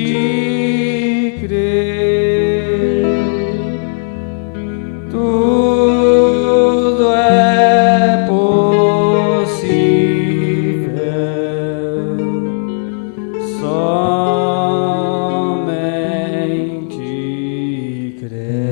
somente crer, tudo é possível, somente crer.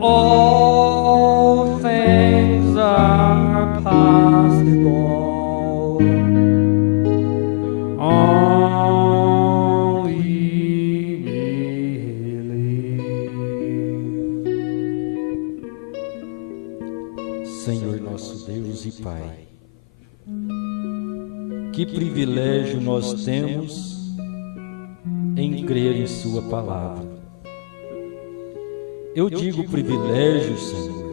All things are possible. Only believe. Senhor nosso Deus e Pai, que privilégio nós temos em crer em Sua palavra. Eu digo privilégio, Senhor,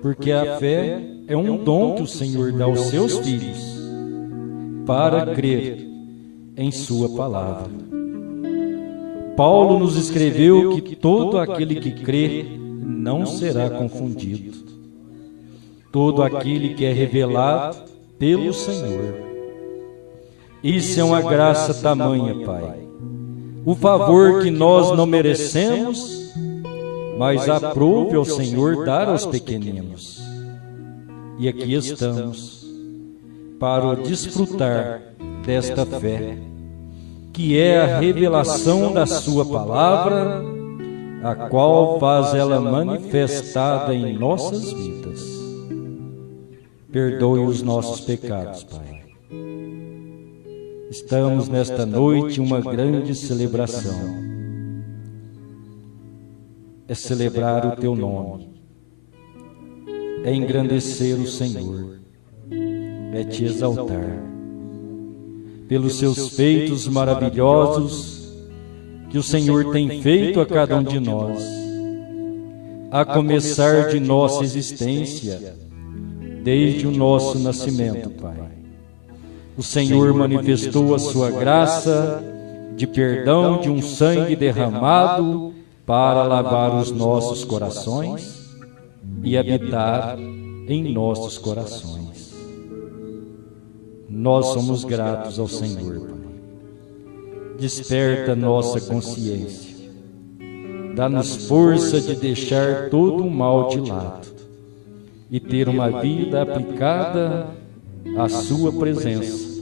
porque a fé é um dom que o Senhor dá aos seus filhos para crer em Sua palavra. Paulo nos escreveu que todo aquele que crê não será confundido. Todo aquele que é revelado pelo Senhor. Isso é uma graça tamanha, Pai. O favor que nós não merecemos, mas aprove ao Senhor dar aos pequeninos. E aqui estamos para desfrutar desta fé, que é a revelação da Sua palavra, a qual faz ela manifestada em nossas vidas. Perdoe os nossos pecados, Pai. Estamos nesta noite em uma grande celebração. É celebrar o Teu nome, é engrandecer o Senhor, é Te exaltar, pelos Seus feitos maravilhosos que o Senhor tem feito a cada um de nós, a começar de nossa existência, desde o nosso nascimento, Pai. O Senhor manifestou a Sua graça de perdão de um sangue derramado para lavar os nossos corações e habitar em nossos corações. Nós somos gratos ao Senhor, Pai. Desperta nossa consciência. Dá-nos força de deixar todo o mal de lado e ter uma vida aplicada à Sua presença,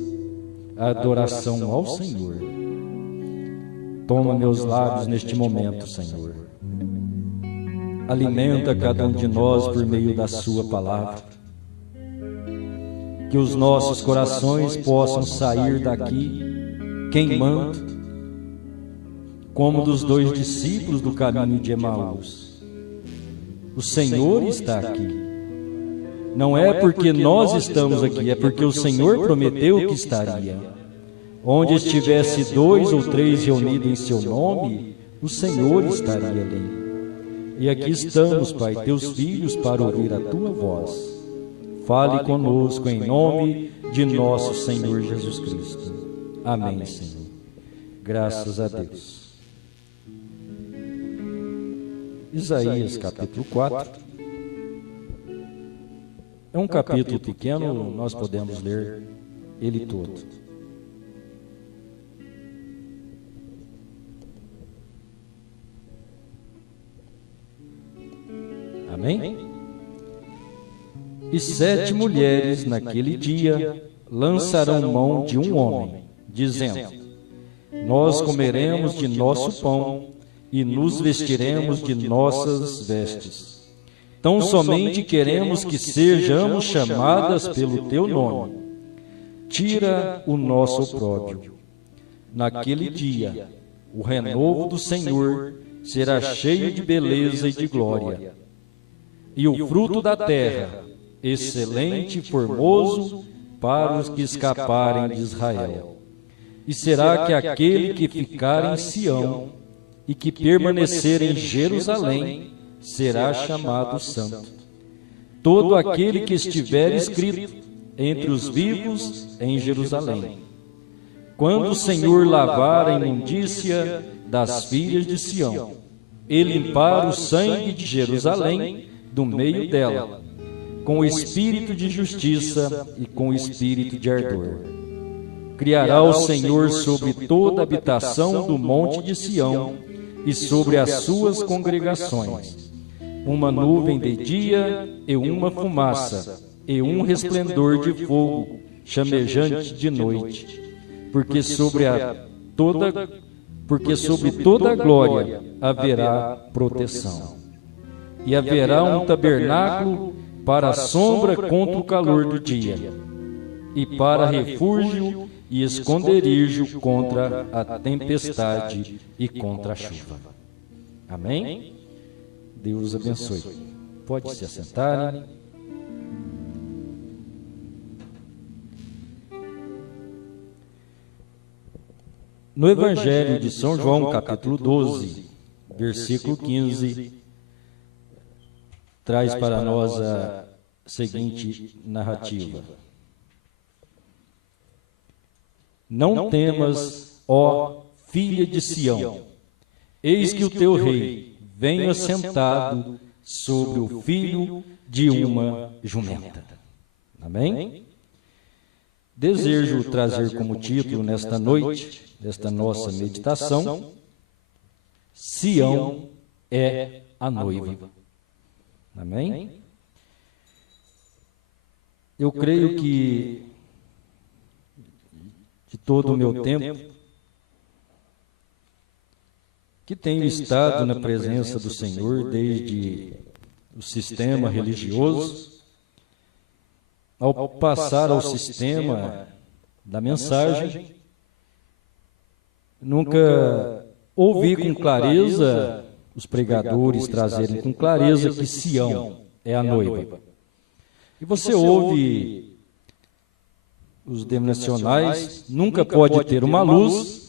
a adoração ao Senhor. Toma meus lábios neste momento, Senhor. Alimenta cada um de nós por meio da Sua palavra. Que os nossos corações possam sair daqui queimando, como dos 2 discípulos do caminho de Emaús. O Senhor está aqui. Não é porque nós estamos aqui, é porque o Senhor prometeu que estaria. Onde estivesse 2 ou 3 reunidos em Seu nome, o Senhor estaria ali. E aqui estamos, Pai, Teus filhos, para ouvir a Tua voz. Fale conosco em nome de nosso Senhor Jesus Cristo. Amém, Senhor. Graças a Deus. Isaías capítulo 4. É um capítulo pequeno, nós podemos ler ele todo. Amém? E 7 mulheres naquele dia lançarão mão de um homem, dizendo: Nós comeremos de nosso pão e nos vestiremos de nossas vestes. Tão somente queremos que sejamos chamadas pelo teu nome. Tira o nosso opróbrio. Naquele dia, o renovo do Senhor será cheio de beleza e de glória. E o fruto da terra, excelente e formoso para os que escaparem de Israel. E será que aquele que ficar em Sião e que permanecer em Jerusalém será chamado santo. Todo aquele que estiver escrito entre os vivos em Jerusalém. Quando o Senhor lavar a imundícia das filhas de Sião e limpar o sangue de Jerusalém do meio dela, com o espírito de justiça e com o espírito de ardor. Criará o Senhor sobre toda a habitação do monte de Sião e sobre as suas congregações uma nuvem de dia e uma fumaça, e um resplendor de fogo chamejante de noite, porque sobre toda a glória haverá proteção. E haverá um tabernáculo para a sombra contra o calor do dia, e para refúgio e esconderijo contra a tempestade e contra a chuva. Amém? Deus abençoe. Pode se assentarem. No Evangelho de São João, capítulo 12, versículo 15, traz para nós a seguinte narrativa. Não temas, ó filha de Sião, eis que o teu rei vem assentado sobre o filho de uma jumenta. Amém? Desejo trazer como título nesta noite, desta nossa meditação, Sião é a noiva. Amém? Eu creio que de todo o meu tempo que tenho estado na presença do Senhor desde o sistema religioso, ao passar ao sistema da mensagem, nunca ouvi com clareza os pregadores trazerem com clareza que Sião é a noiva. E você ouve os denominacionais, nunca pode ter uma luz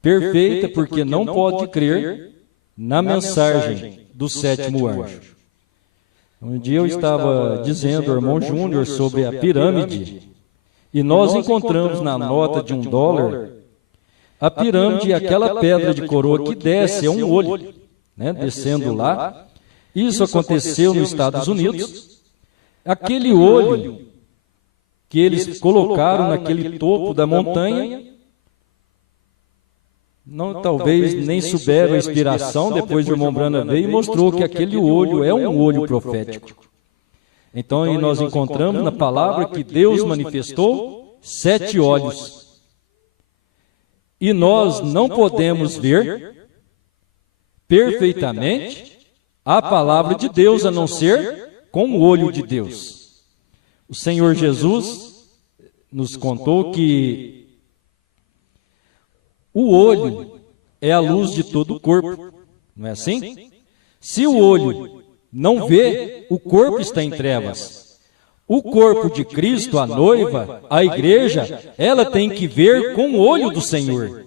perfeita, porque não pode crer na mensagem do sétimo anjo. Um dia eu estava dizendo ao irmão Júnior sobre a pirâmide, e nós encontramos na nota de $1 a pirâmide, aquela pedra de coroa que desce, é um olho, né, descendo lá. Isso aconteceu nos Estados Unidos. Aquele olho que eles colocaram naquele topo da montanha, não, talvez nem souberam a inspiração, depois o irmão Brana veio e mostrou que aquele olho é um olho profético. Então, aí nós encontramos na palavra que Deus manifestou 7 olhos. E nós não podemos ver perfeitamente a palavra de Deus, a não ser com o olho de Deus. O Senhor Jesus nos contou que o olho é a luz de todo o corpo, não é assim? Se o olho não vê, o corpo está em trevas. O corpo de Cristo, a noiva, a igreja, ela tem que ver com o olho do Senhor.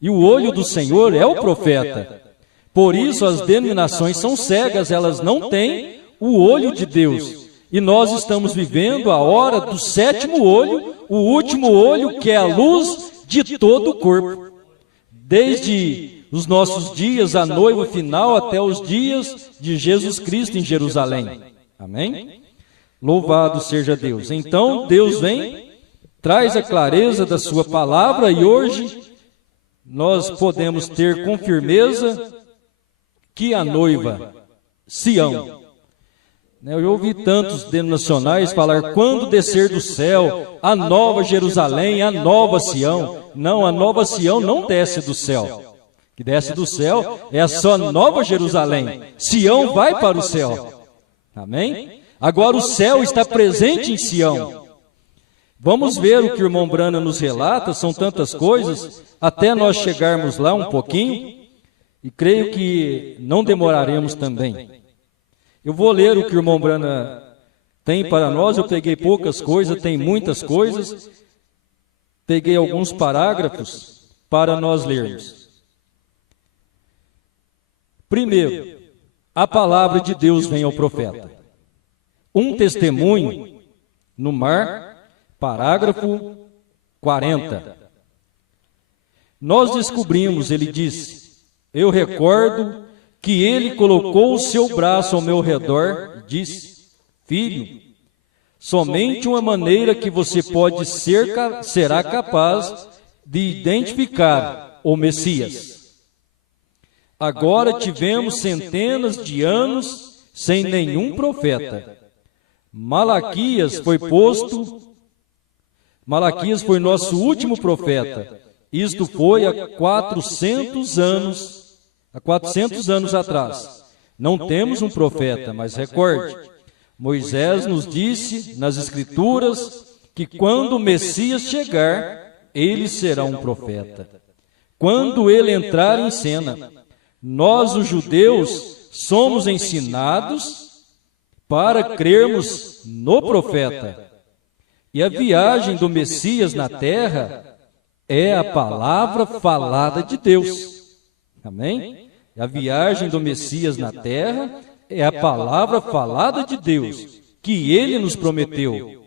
E o olho do Senhor é o profeta. Por isso as denominações são cegas, elas não têm o olho de Deus. E nós estamos vivendo a hora do sétimo olho, o último olho, que é a luz de todo o corpo. Desde os nossos dias, a noiva final, até os dias de Jesus Cristo em Jerusalém. Amém? Louvado seja Deus. Então, Deus vem, traz a clareza da sua palavra, e hoje nós podemos ter com firmeza que a noiva, Sião. Eu ouvi tantos denominacionais falar, quando descer do céu, a nova Jerusalém, a nova Sião. Não, a nova Sião não desce do céu. que desce do céu é a sua nova Jerusalém. Sião vai para o céu. Amém? Agora o céu está presente em Sião. Vamos ver o que o irmão Branham nos relata, são tantas coisas, até nós chegarmos lá um pouquinho, e creio que não demoraremos também. Eu vou ler o que o irmão Branham tem para nós, eu peguei poucas coisas, tem muitas coisas, peguei alguns parágrafos para nós lermos. Primeiro, a palavra de Deus vem ao profeta. Um testemunho no mar, parágrafo 40. Nós descobrimos, ele disse, eu recordo que ele colocou o seu braço ao meu redor e disse, filho, somente uma maneira que você pode será capaz de identificar o Messias. Agora tivemos centenas de anos sem nenhum profeta. Malaquias foi nosso último profeta. Isto foi há 400 anos atrás. Não temos um profeta, mas recorde, Moisés nos disse nas Escrituras que quando o Messias chegar, ele será um profeta. Quando ele entrar em cena, nós, os judeus, somos ensinados para crermos no profeta. E a viagem do Messias na terra é a palavra falada de Deus. Amém? A viagem do Messias na terra é a palavra falada de Deus, que ele nos prometeu.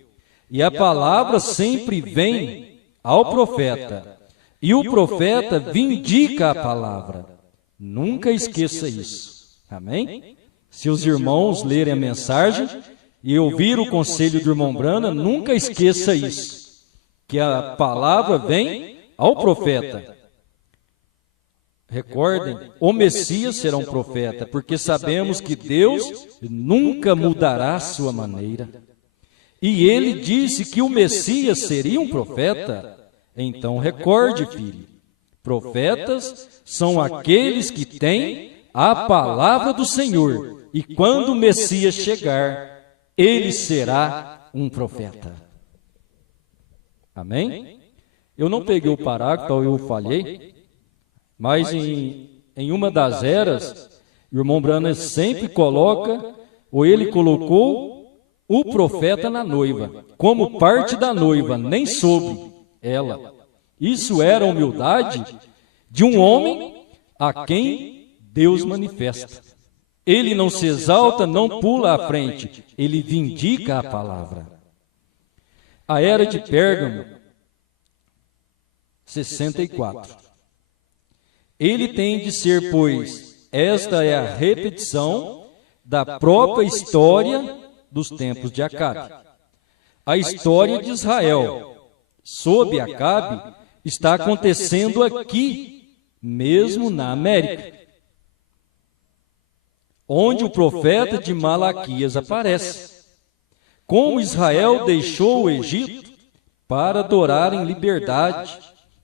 E a palavra sempre vem ao profeta. E o profeta vindica a palavra. Nunca esqueça isso. Amém? Se os irmãos lerem a mensagem e ouvir o conselho do irmão Branham, nunca esqueça isso. Que a palavra vem ao profeta. Recordem, o Messias será um profeta, porque sabemos que Deus nunca mudará a sua maneira. E ele disse que o Messias seria um profeta. Então recorde, filho, profetas são aqueles que têm a palavra do Senhor, e quando o Messias chegar, ele será um profeta. Amém? Eu não peguei o parágrafo, eu falhei, mas em uma das eras, o irmão Branham sempre coloca, ou ele colocou, o profeta na noiva, como parte da noiva, nem sobre ela. Isso era a humildade de um homem a quem Deus manifesta. Ele não se exalta, não pula à frente, ele vindica a palavra. A era de Pérgamo, 64. Ele tem de ser, pois, esta é a repetição da própria história dos tempos de Acabe. A história de Israel, sob Acabe, está acontecendo aqui, mesmo na América, onde o profeta de Malaquias aparece. Como Israel deixou o Egito para adorar em liberdade,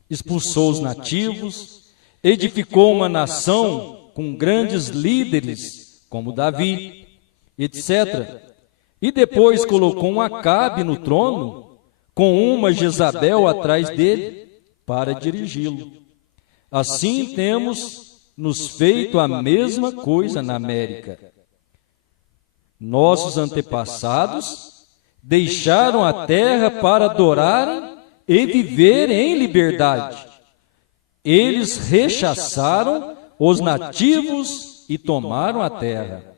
expulsou os nativos, edificou uma nação com grandes líderes, como Davi, etc. E depois colocou um Acabe no trono, com uma Jezabel atrás dele, para dirigi-lo. Assim temos nos feito a mesma coisa na América. Nossos antepassados deixaram a terra para adorarem e viverem em liberdade. Eles rechaçaram os nativos e tomaram a terra.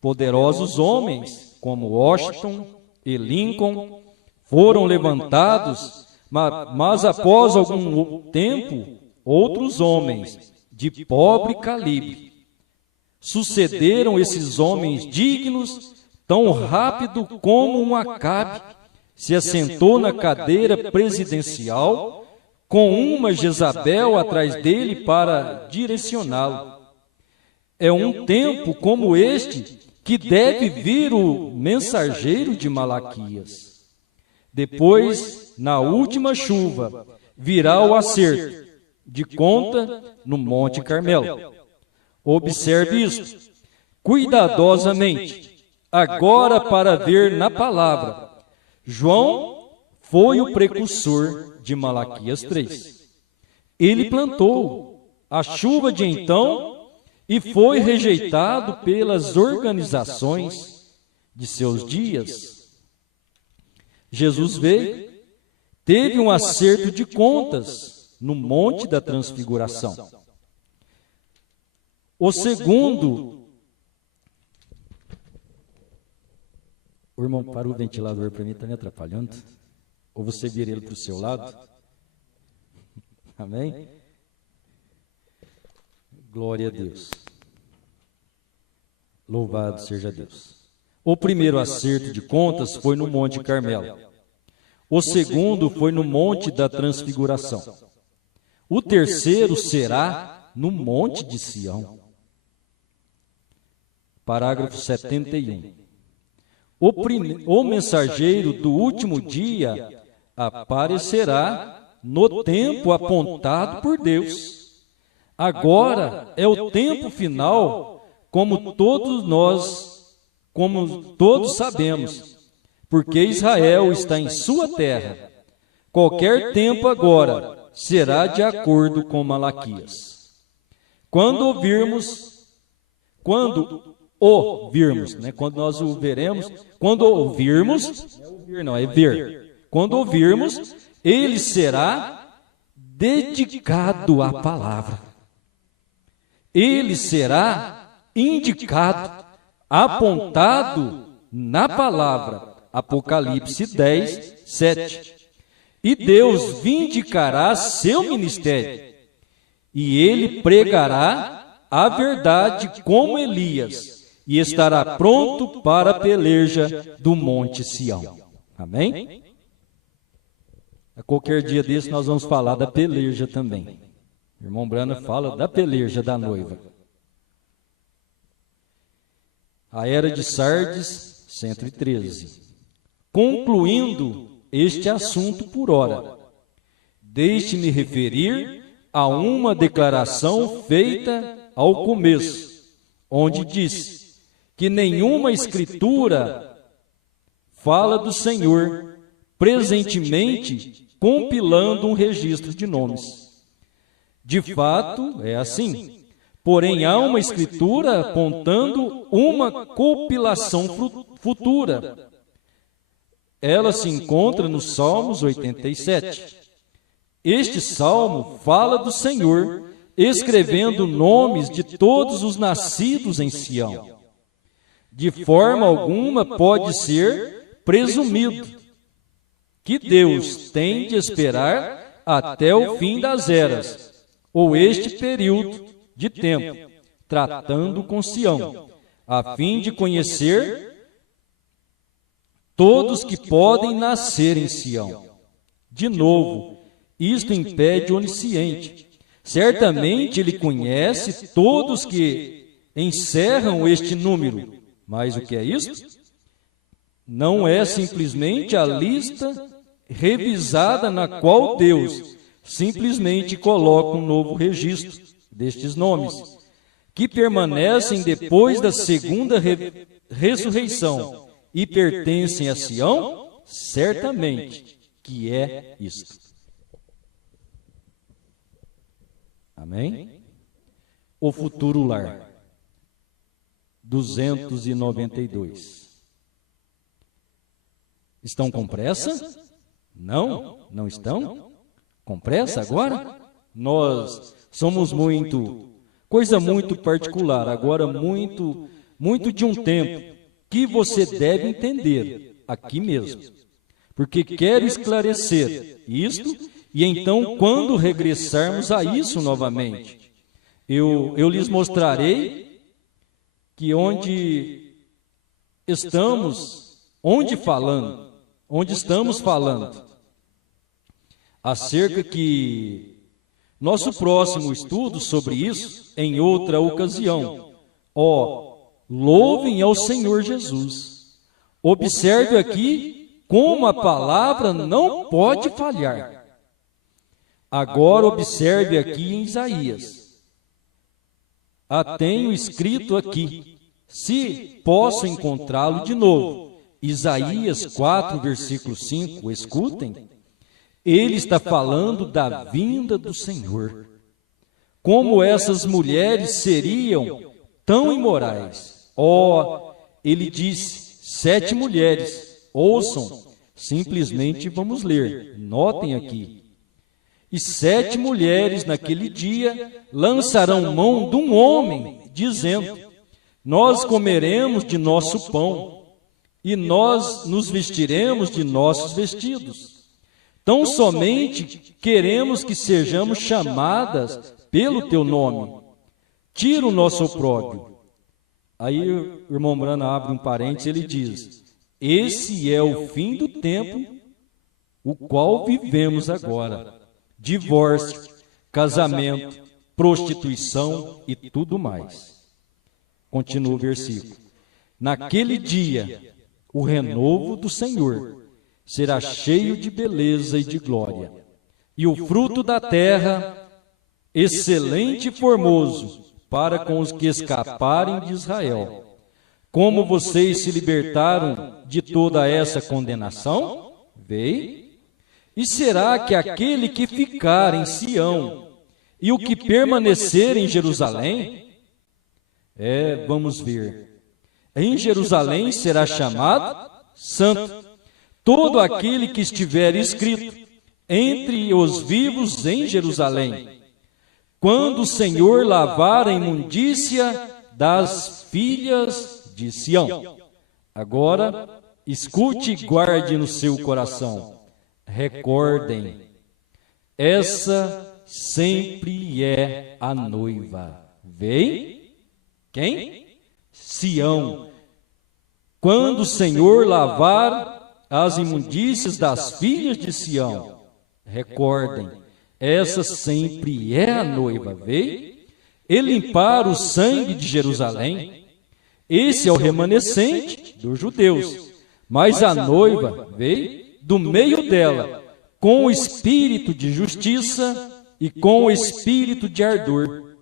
Poderosos homens, como Washington e Lincoln, foram levantados, mas após algum tempo, outros homens de pobre calibre sucederam esses homens dignos tão rápido como um Acabe se assentou na cadeira presidencial com uma Jezabel atrás dele para direcioná-lo. É um tempo como este que deve vir o mensageiro de Malaquias. Depois, na última chuva, virá o acerto, de conta no Monte Carmelo. Observe isto cuidadosamente, agora para ver na palavra. João foi o precursor de Malaquias 3. Ele plantou a chuva de então e foi rejeitado pelas organizações de seus dias. Jesus veio, teve um acerto de contas no Monte da Transfiguração. O segundo... O irmão, para o ventilador para mim, está me atrapalhando? Ou você vira ele para o seu lado? Amém? Glória a Deus. Louvado seja Deus. O primeiro acerto de contas foi no Monte Carmelo. O segundo foi no Monte da Transfiguração. O terceiro será no Monte de Sião. Parágrafo 71. O mensageiro do último dia aparecerá no tempo apontado por Deus. Agora é o tempo final, como todos sabemos, porque Israel está em sua terra. Qualquer tempo agora será de acordo com Malaquias. Quando nós o veremos, quando ouvirmos, ele será dedicado à palavra. Ele será indicado, apontado na palavra. Apocalipse 10, 7. E Deus vindicará seu ministério, e ele pregará a verdade como Elias, e estará pronto para a peleja do Monte Sião. Amém? A qualquer dia desse nós vamos falar da peleja também. O irmão Brana fala da peleja da noiva. A era de Sardes, 113. Concluindo este assunto por ora, deixe-me referir a uma declaração feita ao começo, onde disse que nenhuma escritura fala do Senhor presentemente compilando um registro de nomes. De fato, é assim. Porém, há uma escritura apontando uma compilação futura. Ela se encontra no Salmos 87. Este salmo fala do Senhor, escrevendo nomes de todos os nascidos em Sião. De forma alguma pode ser presumido que Deus tem de esperar até o fim das eras, ou este período de tempo, tratando com Sião, a fim de conhecer todos que podem nascer em Sião. De novo, isto impede o onisciente. Certamente ele conhece todos que encerram este número. Mas o que é isto? Não é simplesmente a lista revisada na qual Deus simplesmente coloca um novo registro destes nomes, que permanecem depois da segunda ressurreição e pertencem a Sião, certamente que é isto. Amém? O futuro lar. 292. Estão com pressa? Não? Não estão? Com pressa agora? Nós somos coisa muito particular, agora muito de um tempo, que você deve entender aqui mesmo. Porque quero esclarecer isto, e então, quando regressarmos a isso novamente, eu lhes mostrarei que onde estamos falando acerca que nosso próximo estudo sobre isso em outra ocasião. Louvem ao Senhor Jesus. Observe aqui como a palavra não pode falhar. Agora observe aqui em Isaías. Tenho escrito aqui, se posso encontrá-lo de novo. Isaías 4, versículo 5, escutem. Ele está falando da vinda do Senhor. Como essas mulheres seriam tão imorais? Ele disse, 7 mulheres, ouçam, simplesmente vamos ler, notem aqui. E 7 mulheres naquele dia lançarão mão de um homem, dizendo, nós comeremos de nosso pão, e nós nos vestiremos de nossos vestidos. Tão somente queremos que sejamos chamadas pelo teu nome. Tira o nosso opróbrio. Aí o irmão Brana abre um parênteses, ele diz, esse é o fim do tempo, o qual vivemos agora. Divórcio, casamento, prostituição e tudo mais. Continua o versículo. Naquele dia, o renovo do Senhor será cheio de beleza e de glória, e o fruto da terra, excelente e formoso, para com os que escaparem de Israel. Como vocês se libertaram de toda essa condenação? Veio. E será que aquele que ficar em Sião e o que permanecer em Jerusalém? Vamos ver. Em Jerusalém será chamado santo todo aquele que estiver escrito entre os vivos em Jerusalém. Quando o Senhor lavar a imundícia das filhas de Sião. Agora, escute e guarde no seu coração. Recordem, essa sempre é a noiva. Vem? Quem? Sião. Quando o Senhor lavar as imundícias das filhas de Sião, recordem, essa sempre é a noiva. Veio? E limpar o sangue de Jerusalém. Esse é o remanescente dos judeus. Mas a noiva veio do meio dela, com o espírito de justiça e com o espírito de ardor.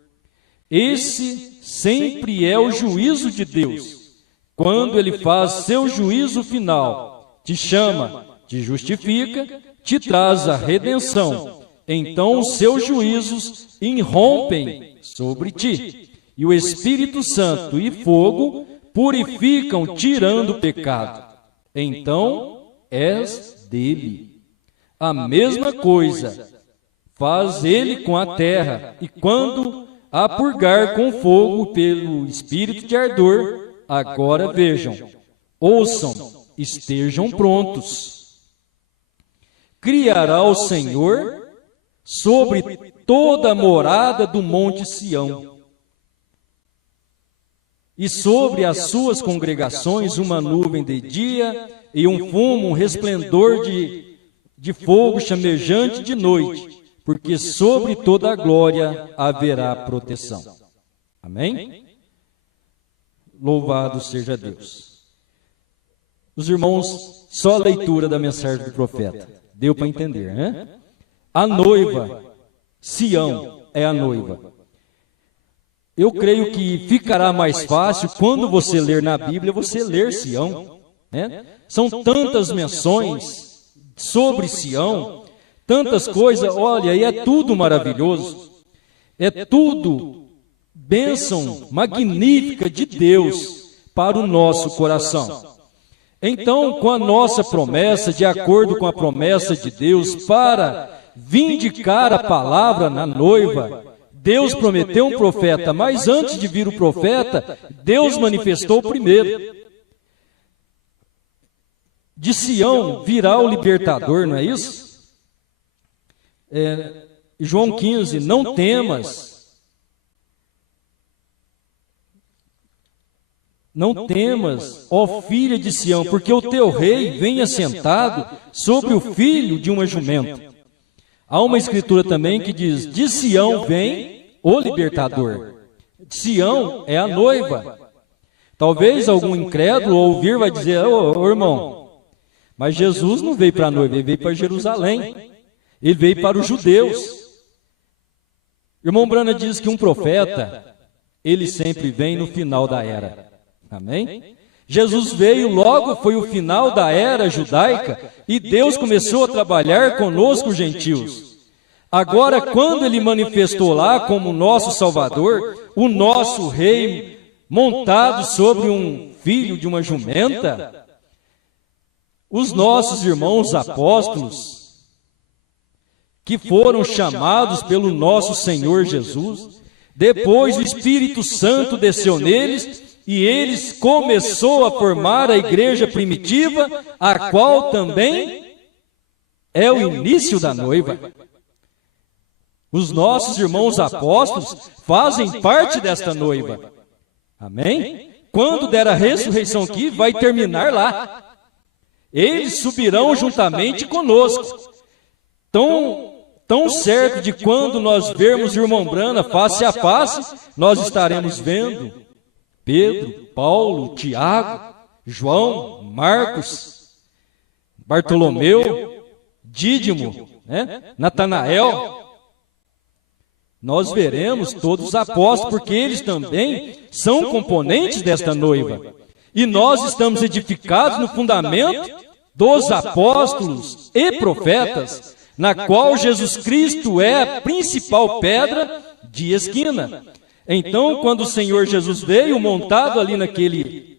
Esse sempre é o juízo de Deus. Quando ele faz seu juízo final, te chama, te justifica, te traz a redenção. Então os seus juízos irrompem sobre ti, e o Espírito Santo e fogo purificam, tirando o pecado. Então és dele. A mesma coisa faz ele com a terra, e quando a purgar com fogo pelo espírito de ardor, agora vejam, ouçam, estejam prontos. Criará o Senhor sobre toda a morada do monte Sião, e sobre as suas congregações uma nuvem de dia e um fumo, um resplendor de fogo chamejante de noite, porque sobre toda a glória haverá proteção. Amém? Louvado seja Deus. Os irmãos, só a leitura da mensagem do profeta. Deu para entender, né? A noiva, Sião é a noiva. Eu creio que ficará mais fácil quando você ler na Bíblia, você ler Sião, né? São tantas menções sobre Sião, tantas coisas, olha, e é tudo maravilhoso, é tudo bênção magnífica de Deus para o nosso coração. Então, com a nossa promessa, de acordo com a promessa de Deus, para vindicar a palavra na noiva, Deus prometeu um profeta, mas antes de vir o profeta, Deus manifestou primeiro. De Sião virá o libertador, não é isso? João 15, não temas. Não temas, ó filha de Sião, porque o teu rei vem assentado sobre o filho de uma jumenta. Há uma escritura também que diz, de Sião vem o libertador. Sião é a noiva. Talvez algum incrédulo ao ouvir vai dizer, ô irmão, mas Jesus não veio para a noiva, ele veio para Jerusalém. Ele veio para os judeus. Irmão Brana diz que um profeta, ele sempre vem no final da era. Amém? Jesus veio logo, foi o final da era judaica, e Deus começou a trabalhar conosco, os gentios. Agora, quando ele manifestou lá como nosso Salvador, o nosso Rei, montado sobre um filho de uma jumenta, os nossos irmãos apóstolos, que foram chamados pelo nosso Senhor Jesus, depois o Espírito Santo desceu neles, e eles começou a formar a igreja primitiva, a qual também é o início da noiva. Os nossos irmãos apóstolos fazem parte desta noiva. Amém? Quando der a ressurreição aqui, vai terminar lá. Eles subirão juntamente conosco. Tão certo de quando nós vermos o irmão Brana face a face, nós estaremos vendo Pedro, Paulo, Tiago, João, Marcos, Bartolomeu, Dídimo, Natanael. Nós veremos todos os apóstolos, porque eles também são componentes desta noiva. E nós estamos edificados no fundamento dos apóstolos e profetas, na qual Jesus Cristo é a principal pedra de esquina. Então, quando o Senhor Jesus veio montado ali naquele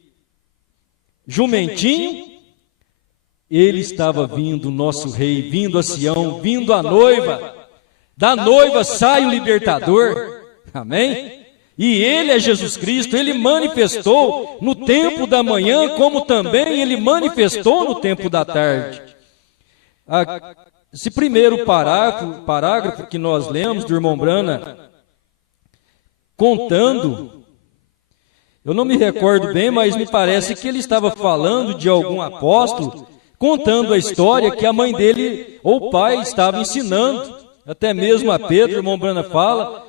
jumentinho, ele estava vindo, nosso Rei, vindo a Sião, vindo a noiva. Da noiva sai o libertador, amém? E ele é Jesus Cristo, ele manifestou no tempo da manhã, como também ele manifestou no tempo da tarde. Esse primeiro parágrafo que nós lemos do irmão Brana, contando, eu não me recordo bem, mas me parece que ele estava falando de algum apóstolo, contando a história que a mãe dele ou o pai estava ensinando. Até mesmo a Pedro, o irmão Brana fala,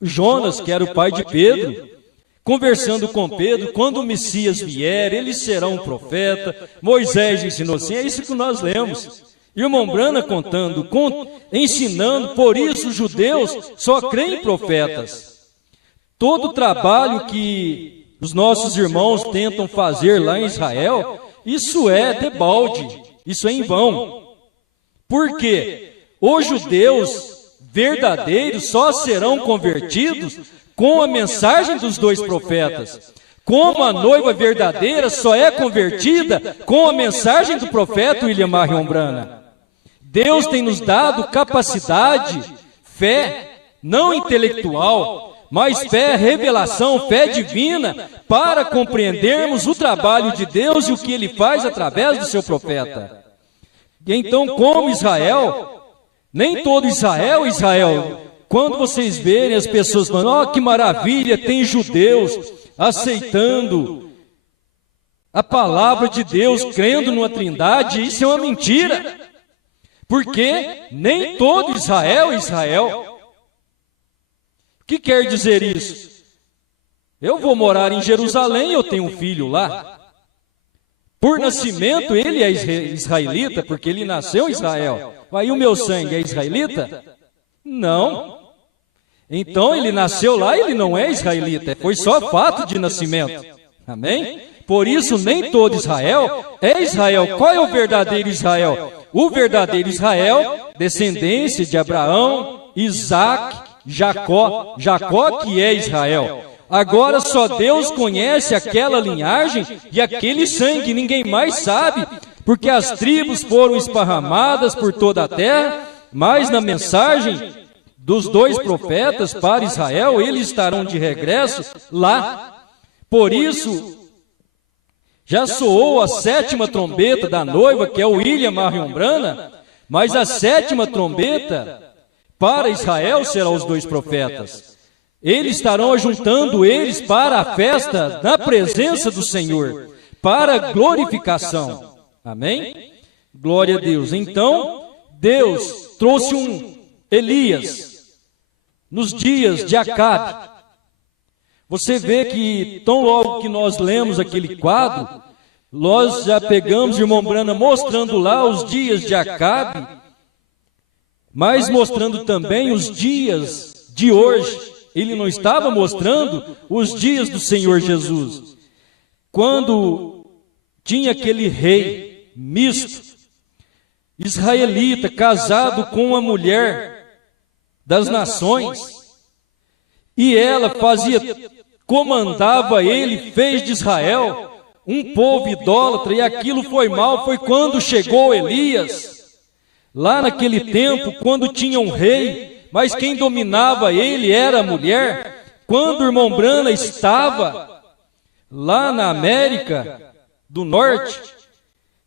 Jonas, que era o pai de Pedro, conversando com Pedro, quando o Messias vier, ele será um profeta. Moisés ensinou assim, é isso que nós lemos. E o irmão Brana contando, ensinando, por isso os judeus só creem em profetas. Todo o trabalho que os nossos irmãos tentam fazer lá em Israel, isso é debalde. Isso é em vão. Por quê? Os judeus verdadeiros só serão convertidos com a mensagem dos dois profetas. Como a noiva verdadeira só é convertida com a mensagem do profeta William Marion Brana. Deus tem nos dado capacidade, fé, não intelectual, mas fé, revelação, fé divina, para compreendermos o trabalho de Deus e o que Ele faz através do seu profeta. E então, como Israel, nem todo Israel, quando vocês verem as pessoas falando, que maravilha, tem judeus aceitando a palavra de Deus, crendo numa trindade, isso é uma mentira. Porque nem todo Israel é Israel. O que quer dizer isso? Eu vou morar em Jerusalém, eu tenho um filho lá. Por nascimento, ele é israelita, porque ele nasceu em Israel. Aí o meu sangue é israelita? Não. Então, ele nasceu lá, ele não é israelita. Foi só fato de nascimento. Amém? Por isso, nem todo Israel é Israel. Qual é o verdadeiro Israel? O verdadeiro Israel, descendência de Abraão, Isaac, Jacó. Jacó que é Israel. Agora só Deus conhece aquela linhagem e aquele sangue, ninguém mais sabe, porque as tribos foram esparramadas por toda a terra, mas na mensagem dos dois profetas para Israel, eles estarão de regresso lá. Por isso, já soou a 7ª trombeta da noiva, que é o William Marion Brana, mas a 7ª trombeta para Israel será os dois profetas. Eles estarão ajuntando eles para a festa na presença do Senhor, para a glorificação. Amém? Glória a Deus. Então, Deus trouxe um Elias nos dias de Acabe. Você vê que, tão logo que nós lemos aquele quadro, Nós já pegamos, irmão Brana, mostrando lá os dias de Acabe, mas mostrando também os dias de hoje. Ele não estava mostrando os dias do Senhor Jesus. Quando tinha aquele rei misto, israelita, casado com uma mulher das nações, e ela comandava ele, fez de Israel um povo idólatra, e aquilo foi mal. Foi quando chegou Elias, lá naquele tempo, quando tinha um rei, mas quem dominava ele era a mulher. Quando o irmão Brana estava lá na América do Norte,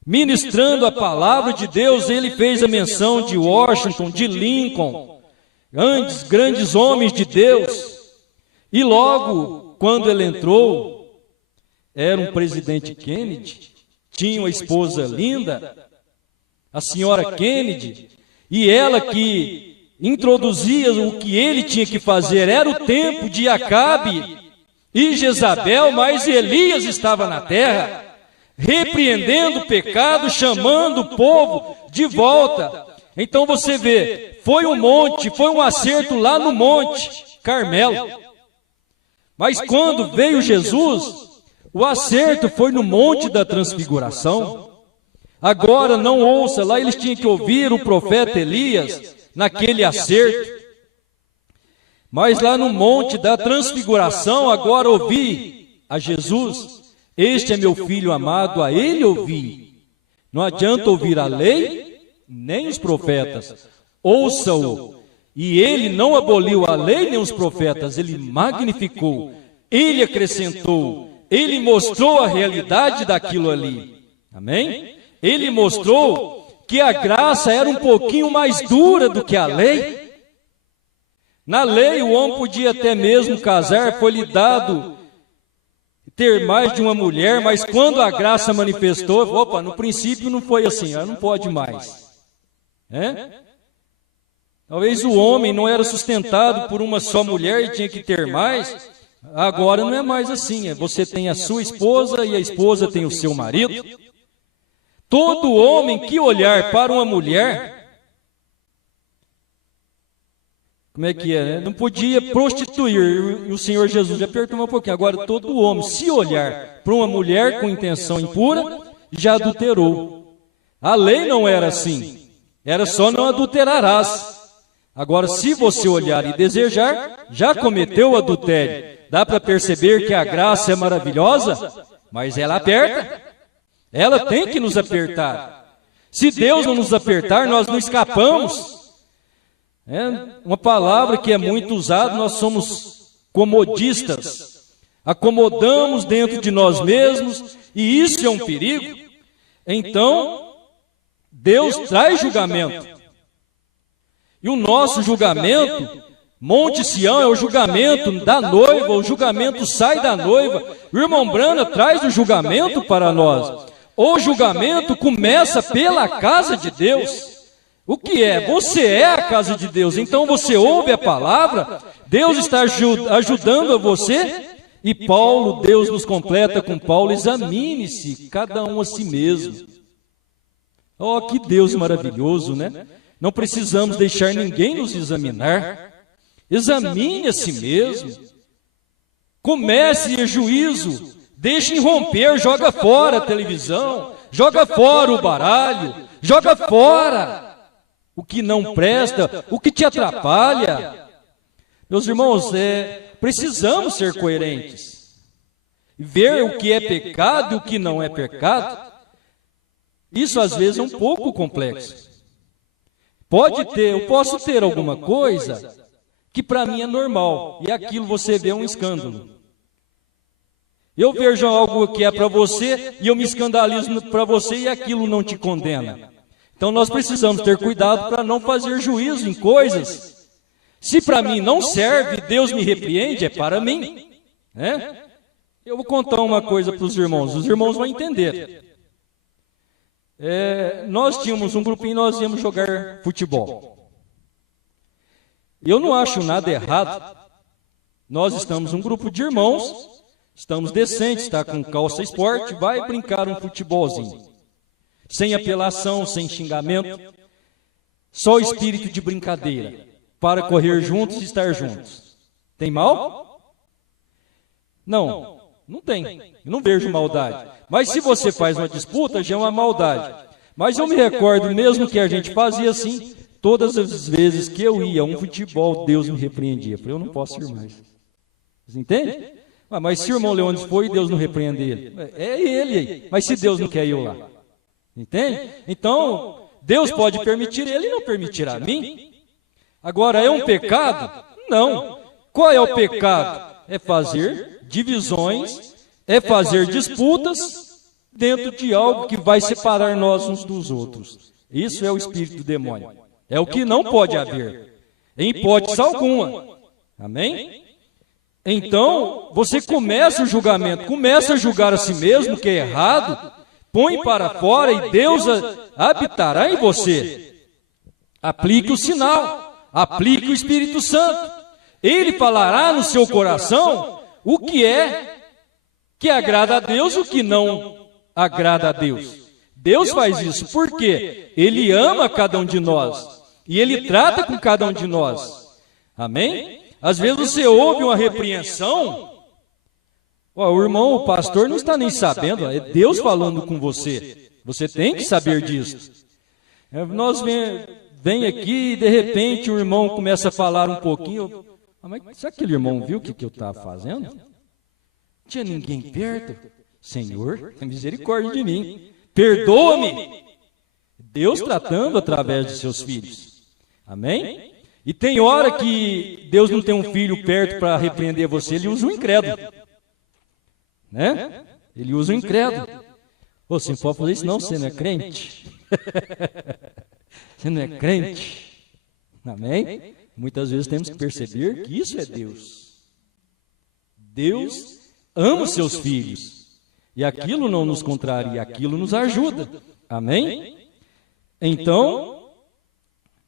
ministrando a palavra de Deus, ele fez a menção de Washington, de Lincoln, grandes homens de Deus. E logo, quando ele entrou, era um presidente Kennedy, tinha uma esposa linda, a senhora Kennedy, e ela que introduzia o que ele tinha que fazer. Era o tempo de Acabe e Jezabel, mas Elias estava na terra, repreendendo o pecado, chamando o povo de volta. Então você vê, foi um monte, foi um acerto lá no Monte Carmelo. Mas quando veio Jesus, o acerto foi no Monte da Transfiguração. Agora não ouça, lá eles tinham que ouvir o profeta Elias naquele acerto. Mas lá no Monte da Transfiguração, agora ouvi a Jesus: este é meu filho amado, a ele ouvi. Não adianta ouvir a lei, nem os profetas. Ouça-o. E ele não aboliu a lei nem os profetas, ele magnificou, ele acrescentou, ele mostrou a realidade daquilo ali. Amém? Ele mostrou que a graça era um pouquinho mais dura do que a lei. Na lei, o homem podia até mesmo casar, foi-lhe dado ter mais de uma mulher, mas quando a graça manifestou, opa, no princípio não foi assim, não pode mais. Talvez o homem não era sustentado por uma só mulher e tinha que ter mais. Agora não é mais assim, você tem a sua esposa e a esposa tem o seu marido. Todo homem que olhar para uma mulher, como é que é, né? Não podia prostituir. O Senhor Jesus já perguntou um pouquinho. Agora todo homem, se olhar para uma mulher com intenção impura, já adulterou. A lei não era assim, era só não adulterarás. Agora, se você olhar e desejar, já cometeu o adultério. Dá para perceber que a graça é maravilhosa, mas ela aperta. Ela tem que nos apertar. Se Deus não nos apertar, nós não escapamos. Uma palavra que é muito usada, nós somos comodistas. Acomodamos dentro de nós mesmos, e isso é um perigo. Então, Deus traz julgamento. E o nosso julgamento, Monte Sião, é o julgamento da noiva, o julgamento sai da noiva. O irmão Brana traz o julgamento para nós. O julgamento começa pela casa de Deus. O que é? Você é a casa de Deus. Então você ouve a palavra, Deus está ajudando a você. E Paulo, Deus nos completa com Paulo: examine-se cada um a si mesmo. Oh, que Deus maravilhoso, né? Não precisamos deixar ninguém nos examinar. Examine a si mesmo. Comece a juízo. Deixe romper, joga fora a televisão, joga fora o baralho, joga fora o que não presta, o que te atrapalha. Meus irmãos, precisamos ser coerentes. Ver o que é pecado e o que não é pecado, isso às vezes é um pouco complexo. Eu posso ter alguma coisa que para mim é normal, e aquilo você vê um escândalo. Eu vejo algo que é para você, e eu me escandalizo para você, e aquilo não te condena. Então nós precisamos ter cuidado para não fazer juízo em coisas. Se para mim não serve, Deus me repreende, é para mim. Eu vou contar uma coisa para os irmãos vão entender. Nós tínhamos um grupinho, nós íamos jogar futebol. Eu não acho nada errado. Nós estamos um grupo de irmãos, Estamos decentes, está com calça esporte, vai brincar um futebolzinho. Sem apelação, sem xingamento, só o espírito de brincadeira, para correr juntos e estar juntos. Tem mal? Não, não tem. Eu não vejo maldade. Mas se você faz uma disputa, já é uma maldade. Mas eu me recordo, mesmo que a gente fazia assim, todas as vezes que eu ia a um futebol, Deus me repreendia. Eu falei, eu não posso ir mais. Você entende? Mas se o irmão Leônidas foi, Deus não repreende ele. É ele aí. Mas se Deus não quer ir lá. Entende? Então, Deus pode permitir ele e não permitirá a mim. Agora, é um pecado? Não. Qual é o pecado? É fazer divisões, é fazer disputas dentro de algo que vai separar nós uns dos outros. Isso é o espírito do demônio. É o que não pode haver, em hipótese alguma. Amém? Então, você começa o julgamento, começa a julgar a si mesmo, que é errado, põe para fora e Deus habitará em você. Aplique o sinal, aplique o Espírito Santo. Ele falará no seu coração o que é que agrada a Deus e o que não agrada a Deus. Deus faz isso porque Ele ama cada um de nós e Ele trata com cada um de nós. Amém? Às vezes você ouve uma repreensão, o irmão, o pastor não está nem sabendo, é Deus falando com você. Você tem que saber disso. Nós vem aqui e de repente o irmão começa a falar um pouquinho. Mas será que aquele irmão viu o que eu estava fazendo? Não tinha ninguém perto. Senhor, tem misericórdia de mim. Perdoa-me. Deus tratando através de seus filhos. Amém? E tem hora que Deus não tem um filho perto para repreender você, Ele usa um incrédulo. Né? Ele usa um incrédulo. Você não pode fazer isso não, você não é crente. Você não é crente. Amém? Muitas vezes temos que perceber que isso é Deus. Deus ama os seus filhos. E aquilo não nos contraria, aquilo nos ajuda. Amém? Então,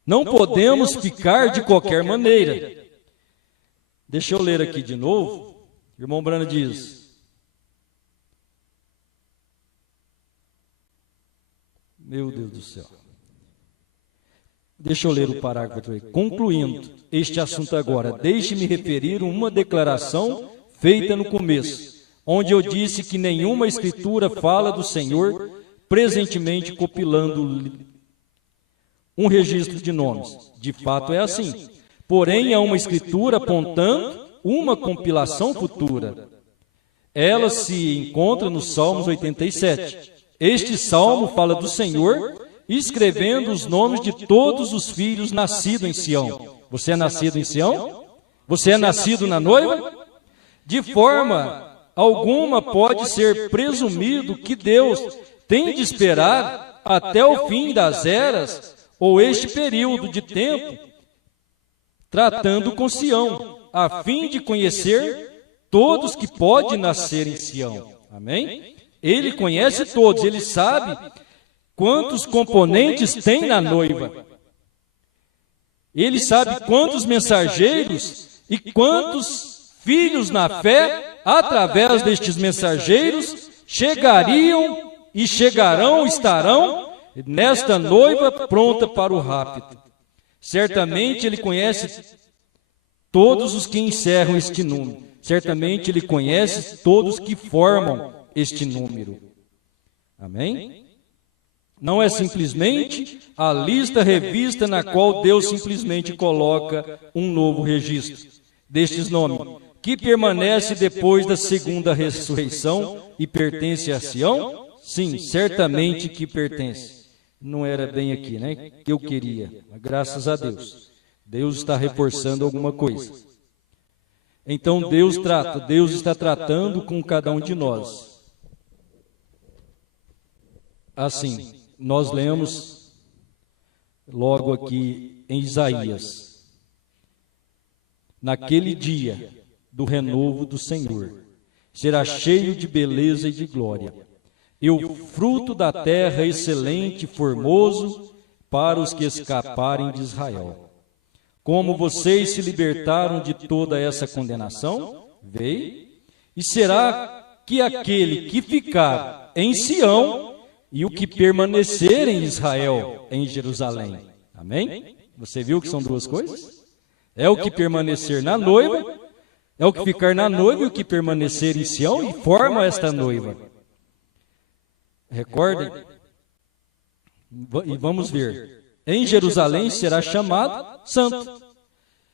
não podemos ficar de qualquer maneira. Deixa eu ler aqui de novo. O irmão Brano diz: meu Deus do céu. Deixa eu ler o parágrafo aí. Concluindo este assunto agora, deixe-me referir uma declaração feita no começo, onde eu disse que nenhuma escritura fala do Senhor presentemente compilando um registro de nomes. De fato é assim. Porém, há uma escritura apontando uma compilação futura. Ela se encontra no Salmos 87. Este salmo fala do Senhor escrevendo os nomes de todos os filhos nascidos em Sião. Você é nascido em Sião? Você é nascido na noiva? De forma alguma pode ser presumido que Deus tem de esperar até o fim das eras ou este período de tempo tratando com Sião, a fim de conhecer todos que podem nascer em Sião. Amém? Ele conhece todos, ele sabe quantos componentes tem na noiva. Ele sabe quantos mensageiros e quantos filhos na fé, através destes mensageiros, chegariam e chegarão, estarão nesta noiva pronta para o rapto. Certamente ele conhece todos os que encerram este número. Certamente ele conhece todos que formam este número. Amém? Não é simplesmente a lista revista na qual Deus simplesmente coloca um novo registro destes nomes, que permanece depois da segunda ressurreição e pertence a Sião? Sim, certamente que pertence. Não era bem aqui, né? Que eu queria, mas graças a Deus. Deus está reforçando alguma coisa. Então Deus está tratando com cada um de nós. Assim, nós lemos logo aqui em Isaías: naquele dia do renovo do Senhor, será cheio de beleza e de glória, e o fruto da terra excelente e formoso para os que escaparem de Israel. Como vocês se libertaram de toda essa condenação, veio, E será que aquele que ficar em Sião e o que permanecer em Israel, em Jerusalém. Amém? Você viu que são duas coisas? É o que permanecer na noiva, é o que ficar na noiva e o que permanecer em Sião e forma esta noiva. Recordem? E vamos ver. Em Jerusalém será chamado santo.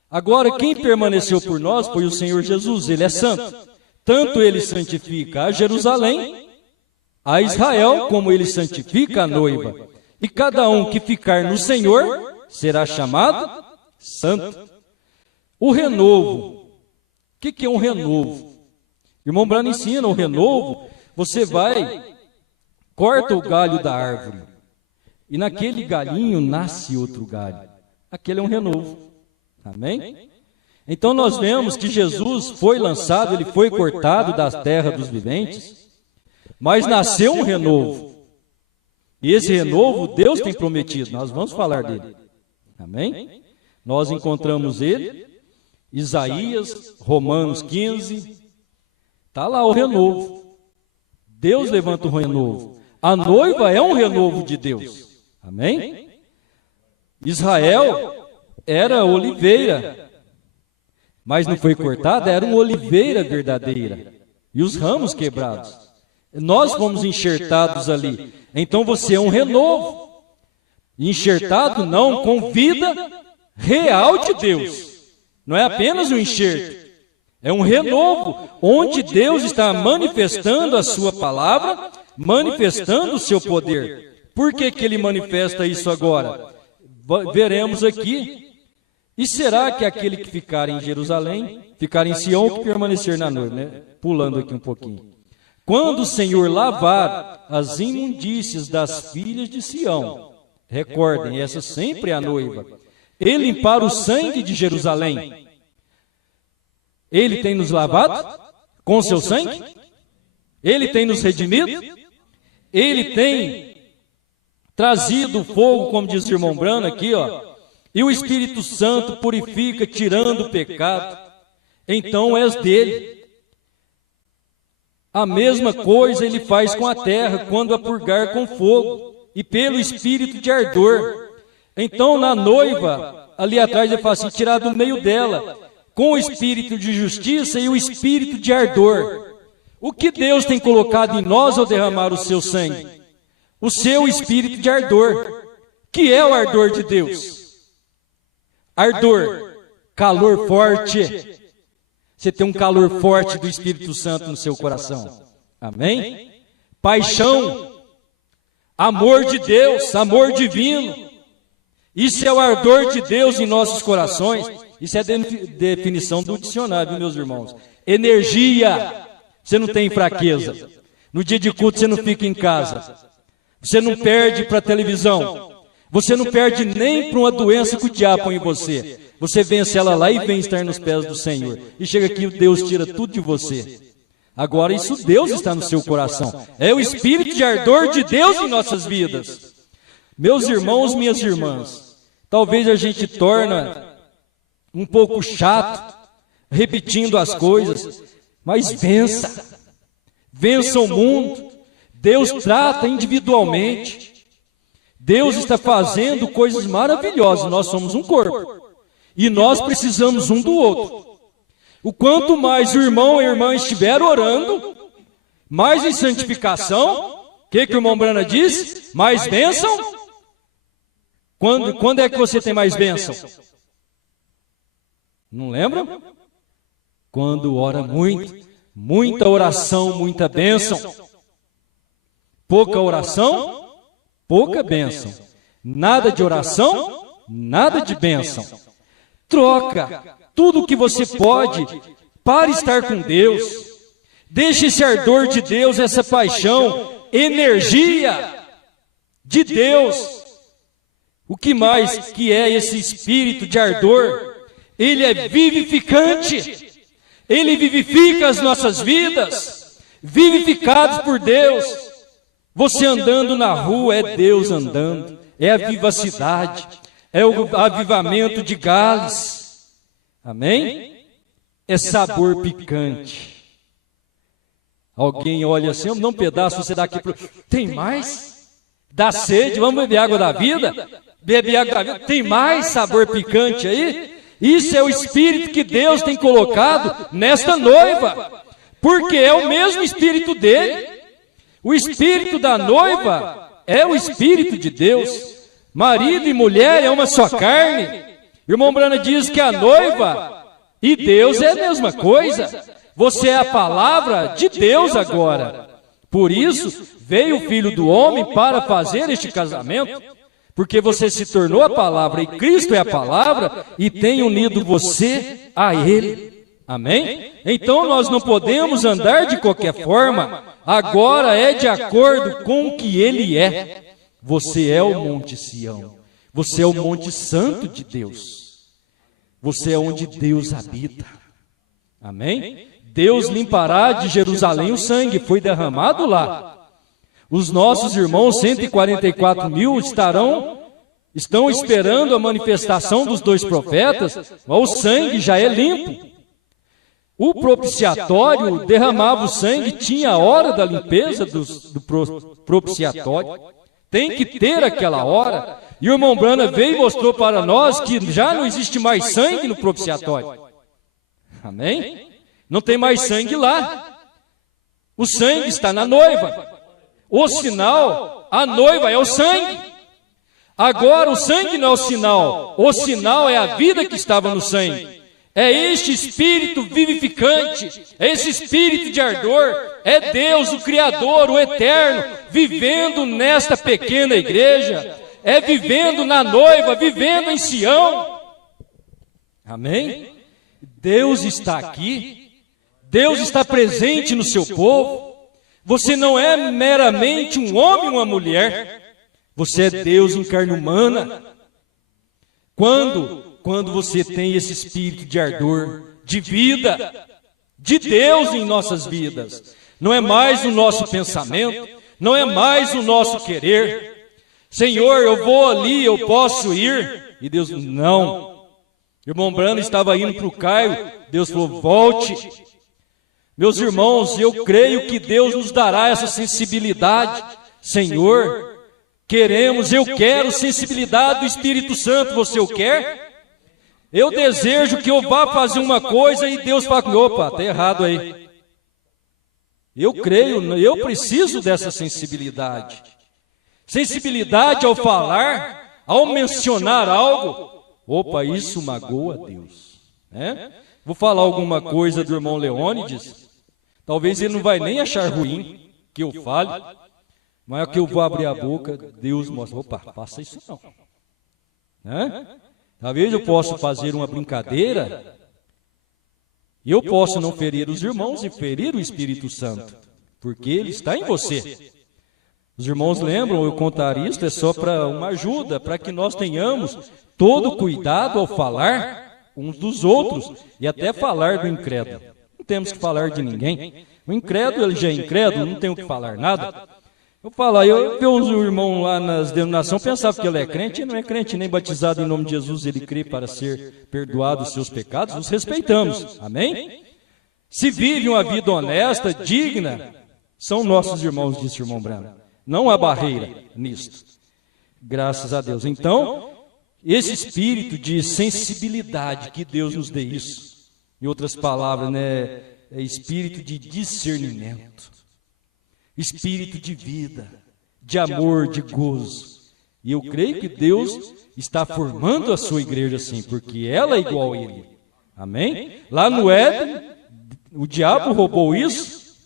Agora, quem permaneceu por nós foi o Senhor Jesus, Ele é santo. Tanto Ele santifica a Jerusalém, a Israel, como Ele santifica a noiva. E cada um que ficar no Senhor será chamado santo. O renovo. O que é um renovo? Irmão Brano ensina, o renovo, você vai, corta o galho da árvore, e naquele galinho nasce outro galho. Aquele é um renovo. Amém? Então nós vemos que Jesus foi lançado, Ele foi cortado da terra dos viventes, mas nasceu um renovo. E esse renovo Deus tem prometido, nós vamos falar dele. Amém? Nós encontramos ele, Isaías, Romanos 15, está lá o renovo. Deus levanta o renovo. A noiva é um renovo de Deus. Amém? Israel era oliveira, mas não foi cortada, era uma oliveira verdadeira. E os ramos quebrados. Nós fomos enxertados ali. Então você é um renovo. Enxertado não com vida real de Deus. Não é apenas um enxerto. É um renovo, onde Deus está manifestando a sua palavra, manifestando o seu poder. Por que Ele manifesta isso agora? Veremos aqui. E será que aquele que ficar em Jerusalém, ficar em Sião, que permanecer na noiva, né? Pulando aqui um pouquinho. Quando o Senhor lavar as imundícias das filhas de Sião, recordem, essa sempre é a noiva, e limpar o sangue de Jerusalém, Ele tem nos lavado com o seu sangue? Ele tem nos redimido? Ele tem trazido o fogo, como diz o irmão Brano aqui, ó. E o Espírito Santo purifica, tirando o pecado. Então és dele. A mesma coisa ele faz com a terra, quando a purgar com fogo, e pelo espírito de ardor. Então na noiva, ali atrás ele fala assim, tirar do meio dela, com o espírito de justiça e o espírito de ardor. O que Deus tem colocado em nós ao derramar o seu sangue? O seu espírito de ardor. Que é o ardor de Deus? Ardor, calor forte. Você tem um calor forte do Espírito Santo no seu coração. Amém? Paixão, amor de Deus, amor divino. Isso é o ardor de Deus em nossos corações. Isso é a definição do dicionário, meus irmãos. Energia. Você não tem fraqueza. No dia de culto você não fica em casa. Você não perde para a televisão. Você não perde nem para uma doença que o diabo põe em você. Você vence ela lá e vem estar nos pés do Senhor. E chega aqui, Deus tira tudo de você. Agora isso Deus está no seu coração. É o espírito de ardor de Deus em nossas vidas. Meus irmãos, minhas irmãs, talvez a gente torna um pouco chato, repetindo as coisas, mas vença. Vença o mundo. Deus trata individualmente. Deus está fazendo coisas maravilhosas. Nós somos um corpo. E nós precisamos um do outro. O quanto mais o irmão e a irmã estiver orando, mais em santificação, o que o irmão Brana diz? Mais bênção. Quando é que você tem mais bênção? Não lembra? Quando ora muito, muita oração, muita bênção. Pouca oração, pouca bênção. Nada de oração, nada de bênção. Troca tudo o que você pode para estar com Deus. Deixe esse ardor de Deus, essa paixão, energia de Deus. O que mais que é esse espírito de ardor? Ele é vivificante. Ele vivifica as nossas vidas. Vivificados por Deus. Você andando na rua é Deus andando. É a vivacidade. É o avivamento de Gales. Amém? É sabor picante. Alguém olha assim, dá um pedaço, você dá aqui pro... Tem mais? Dá sede, vamos beber água da vida? Beber água da vida. Tem mais sabor picante aí? Isso é o Espírito que Deus tem colocado nesta noiva. Porque é o mesmo Espírito dele. O Espírito da noiva é o Espírito de Deus. Marido e mulher é uma só carne. Irmão Brana diz que a noiva e Deus é a mesma coisa. Você é a palavra de Deus agora. Por isso, veio o Filho do Homem para fazer este casamento, porque você se tornou a palavra e Cristo é a palavra e tem unido você a Ele. Amém? Então nós não podemos andar de qualquer forma, agora é de acordo com o que Ele é. Você é o Monte Sião, você é o Monte Santo de Deus, você é onde Deus habita. Amém? Deus limpará de Jerusalém o sangue, foi derramado lá. Os nossos irmãos, 144 mil, estão esperando a manifestação dos dois profetas, mas o sangue já é limpo. O propiciatório derramava o sangue, tinha a hora da limpeza do propiciatório. Tem que ter aquela hora. E o irmão Brana veio e mostrou para nós que já não existe mais sangue no propiciatório. Amém? Não tem mais sangue lá. O sangue está na noiva. O sinal, a noiva é o sangue. Agora o sangue não é o sinal é a vida que estava no sangue. É este espírito vivificante, é esse espírito de ardor, é Deus, o Criador, o Eterno, vivendo nesta pequena igreja, é vivendo na noiva, vivendo em Sião. Amém? Deus está aqui, Deus está presente no seu povo. Você não é meramente um homem ou uma mulher, você é Deus em carne humana. Quando você tem esse espírito de ardor, de vida, de Deus em nossas vidas, não é mais o nosso pensamento, não é mais o nosso querer. Senhor, eu vou ali, eu posso ir. E Deus, não. Irmão Brano estava indo para o Cairo, Deus falou, volte. Meus irmãos, eu creio que Deus nos dará essa sensibilidade. Senhor, eu quero sensibilidade do Espírito Santo, você o quer? Eu desejo que eu vá fazer uma coisa e Deus fala, opa, está errado aí. Eu creio, eu preciso dessa sensibilidade. Sensibilidade ao falar, ao mencionar algo. Opa, isso magoa Deus. Vou falar alguma coisa do irmão Leônides. Talvez ele não vai nem achar ruim que eu fale. Mas é que eu vou abrir a boca, Deus mostra, opa, faça isso não. Talvez eu possa fazer uma brincadeira, e eu posso não ferir os irmãos e ferir o Espírito Santo, porque ele está em você. Os irmãos lembram, eu contar isso é só para uma ajuda, para que nós tenhamos todo cuidado ao falar uns dos outros, e até falar do incrédulo. Não temos que falar de ninguém. O incrédulo, ele já é incrédulo, não tem o que falar nada. Eu vi uns irmãos lá nas denominações, pensava que ele é crente, e não é crente, nem batizado em nome de Jesus, ele crê para ser perdoado os seus pecados, os respeitamos, amém? Se vive uma vida honesta, digna, são nossos irmãos, disse o irmão Branco. Não há barreira nisto, graças a Deus. Então, esse espírito de sensibilidade, que Deus nos dê isso, em outras palavras, é espírito de discernimento. Espírito de vida, de amor, de gozo. E eu creio que Deus está formando a sua igreja assim, porque ela é igual a Ele. Amém? Lá no Éden, o diabo roubou isso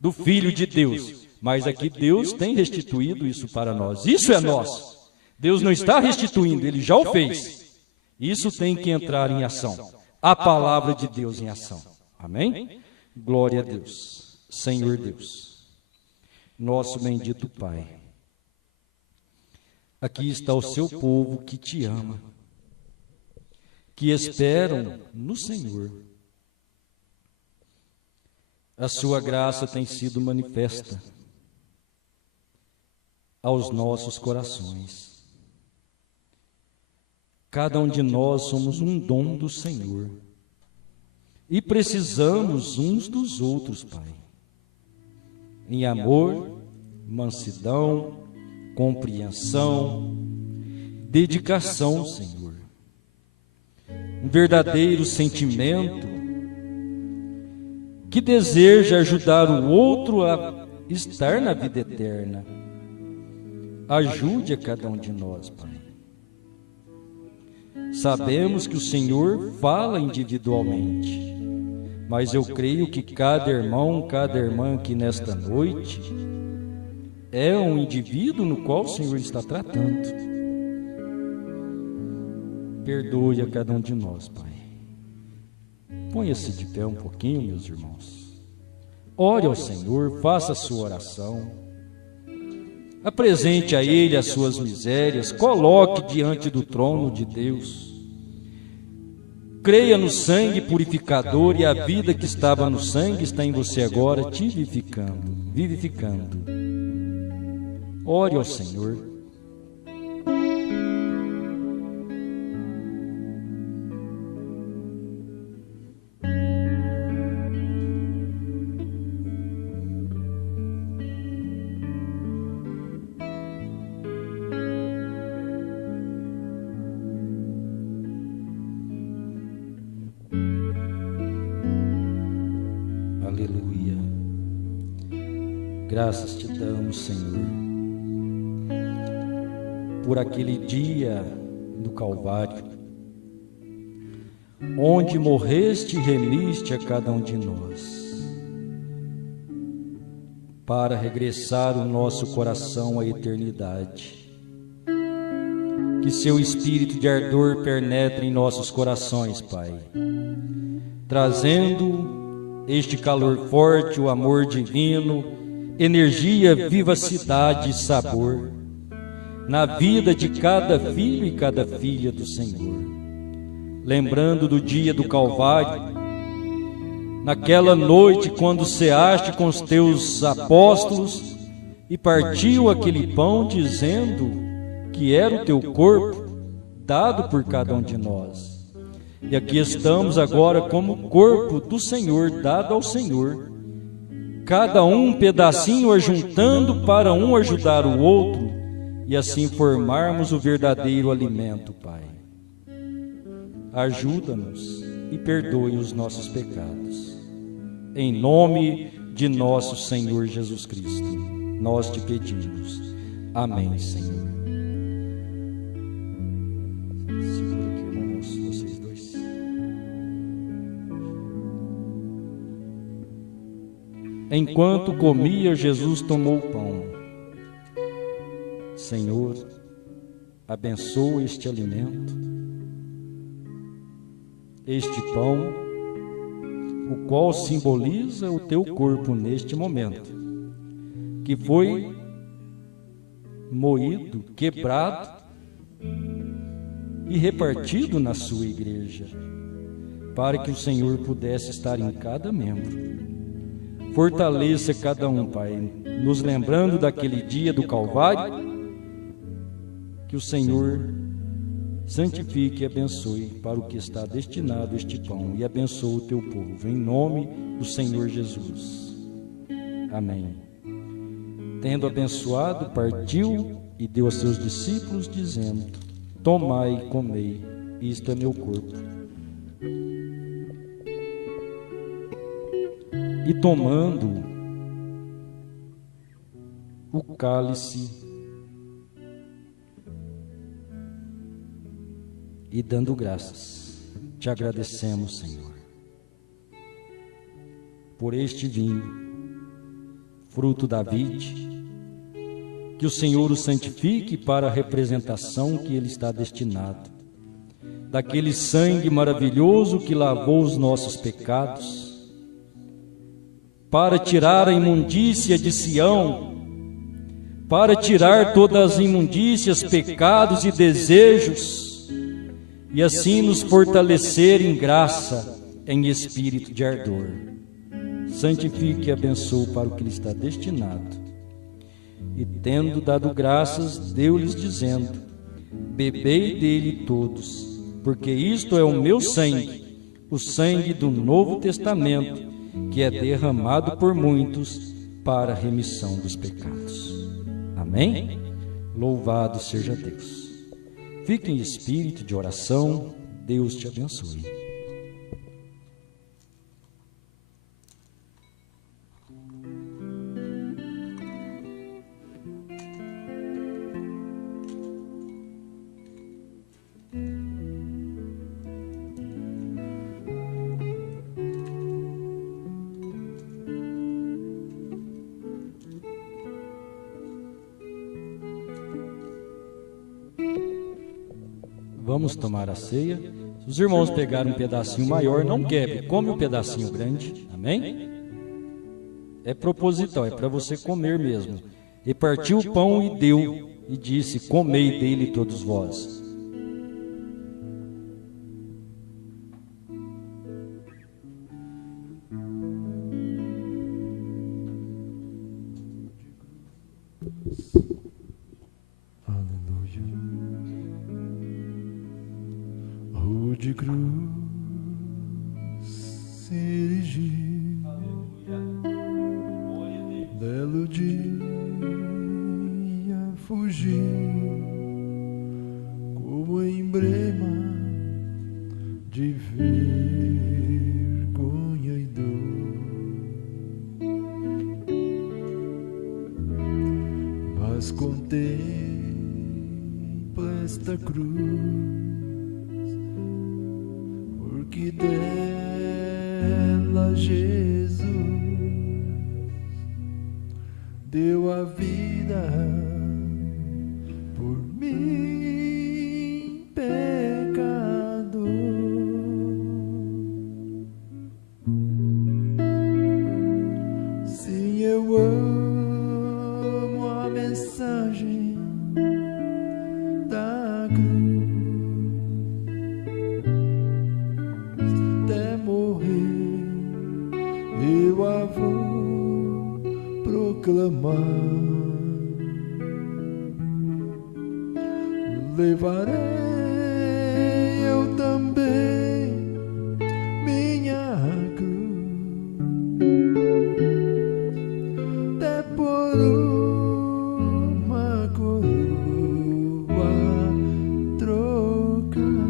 do Filho de Deus. Mas aqui Deus tem restituído isso para nós. Isso é nosso. Deus não está restituindo, Ele já o fez. Isso tem que entrar em ação. A palavra de Deus em ação. Amém? Glória a Deus. Senhor Deus. Nosso bendito Pai, aqui está o seu povo que te ama, que esperam no Senhor. A sua graça tem sido manifesta aos nossos corações. Cada um de nós somos um dom do Senhor e precisamos uns dos outros, Pai. em amor, mansidão, compreensão, dedicação, Senhor. Um verdadeiro sentimento que deseja ajudar o outro a estar na vida eterna. Ajude a cada um de nós, Pai. Sabemos que o Senhor fala individualmente, mas eu creio que cada irmão, cada irmã aqui nesta noite é um indivíduo no qual o Senhor está tratando. Perdoe a cada um de nós, Pai. Ponha-se de pé um pouquinho, meus irmãos. Ore ao Senhor, faça a sua oração. Apresente a Ele as suas misérias, coloque diante do trono de Deus. Creia no sangue purificador e a vida que estava no sangue está em você agora, te vivificando. Ore ao Senhor. Aleluia. Graças te damos, Senhor, por aquele dia do Calvário, onde morreste e remiste a cada um de nós, para regressar o nosso coração à eternidade. Que seu espírito de ardor penetre em nossos corações, Pai, trazendo este calor forte, o amor divino, energia, vivacidade e sabor na vida de cada filho e cada filha do Senhor. Lembrando do dia do Calvário, naquela noite quando ceaste com os teus apóstolos e partiu aquele pão dizendo que era o teu corpo dado por cada um de nós. E aqui estamos agora como corpo do Senhor, dado ao Senhor. Cada um pedacinho ajuntando para um ajudar o outro e assim formarmos o verdadeiro alimento, Pai. Ajuda-nos e perdoe os nossos pecados. Em nome de nosso Senhor Jesus Cristo, nós te pedimos. Amém, Senhor. Enquanto comia, Jesus tomou o pão. Senhor, abençoa este alimento, este pão, o qual simboliza o teu corpo neste momento, que foi moído, quebrado e repartido na sua igreja, para que o Senhor pudesse estar em cada membro. Fortaleça cada um, Pai, nos lembrando daquele dia do Calvário, que o Senhor santifique e abençoe para o que está destinado este pão e abençoe o teu povo, em nome do Senhor Jesus. Amém. Tendo abençoado, partiu e deu aos seus discípulos, dizendo: tomai e comei, isto é meu corpo. E tomando o cálice e dando graças, te agradecemos, Senhor, por este vinho, fruto da vide, que o Senhor o santifique para a representação que ele está destinado, daquele sangue maravilhoso que lavou os nossos pecados, para tirar a imundícia de Sião, para tirar todas as imundícias, pecados e desejos, e assim nos fortalecer em graça, em espírito de ardor. Santifique e abençoe para o que lhe está destinado. E tendo dado graças, deu-lhes dizendo: bebei dele todos, porque isto é o meu sangue, o sangue do Novo Testamento, que é derramado por muitos para a remissão dos pecados. Amém? Louvado seja Deus. Fique em espírito de oração. Deus te abençoe. Vamos tomar a ceia. Se os irmãos pegarem um pedacinho maior, não quebre, come um pedacinho grande, amém? É proposital, é para você comer mesmo. E partiu o pão e deu, e disse: comei dele todos vós. De cruz se erigir, belo dia fugir, como emblema de vergonha e dor. Mas contempla esta cruz, que dela Jesus deu a vida por mim, pecador. Sim, eu amo a mensagem da cruz. Eu a vou proclamar, levarei eu também minha cruz, até por uma coroa trocar.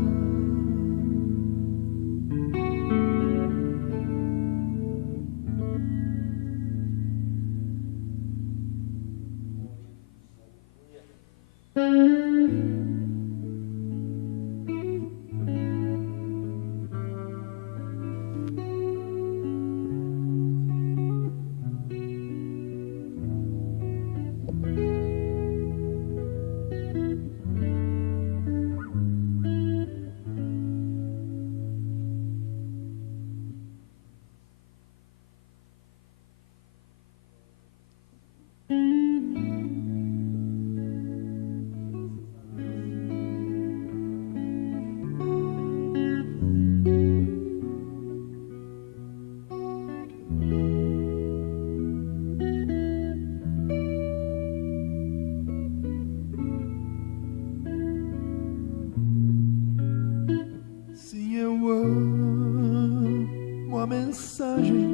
A mensagem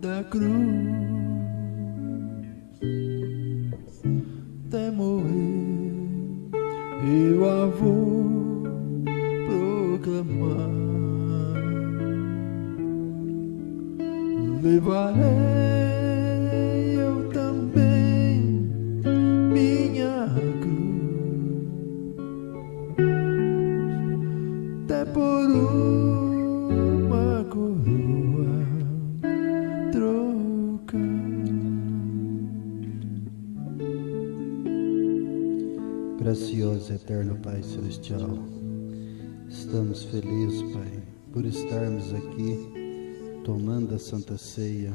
da cruz, até morrer eu a vou proclamar, levarei eu também minha cruz, até por uma coroa trocar. Gracioso e eterno Pai Celestial, estamos felizes, Pai, por estarmos aqui tomando a Santa Ceia,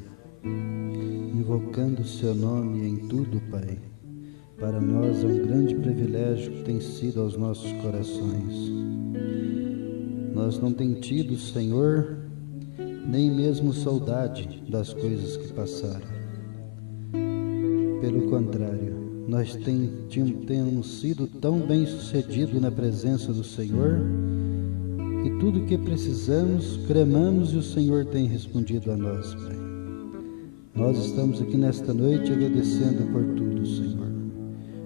invocando o Seu nome em tudo, Pai. Para nós é um grande privilégio que tem sido aos nossos corações. Nós não temos tido, Senhor, nem mesmo saudade das coisas que passaram. Pelo contrário, nós temos sido tão bem-sucedidos na presença do Senhor, e tudo o que precisamos, clamamos e o Senhor tem respondido a nós, Pai. Nós estamos aqui nesta noite agradecendo por tudo, Senhor,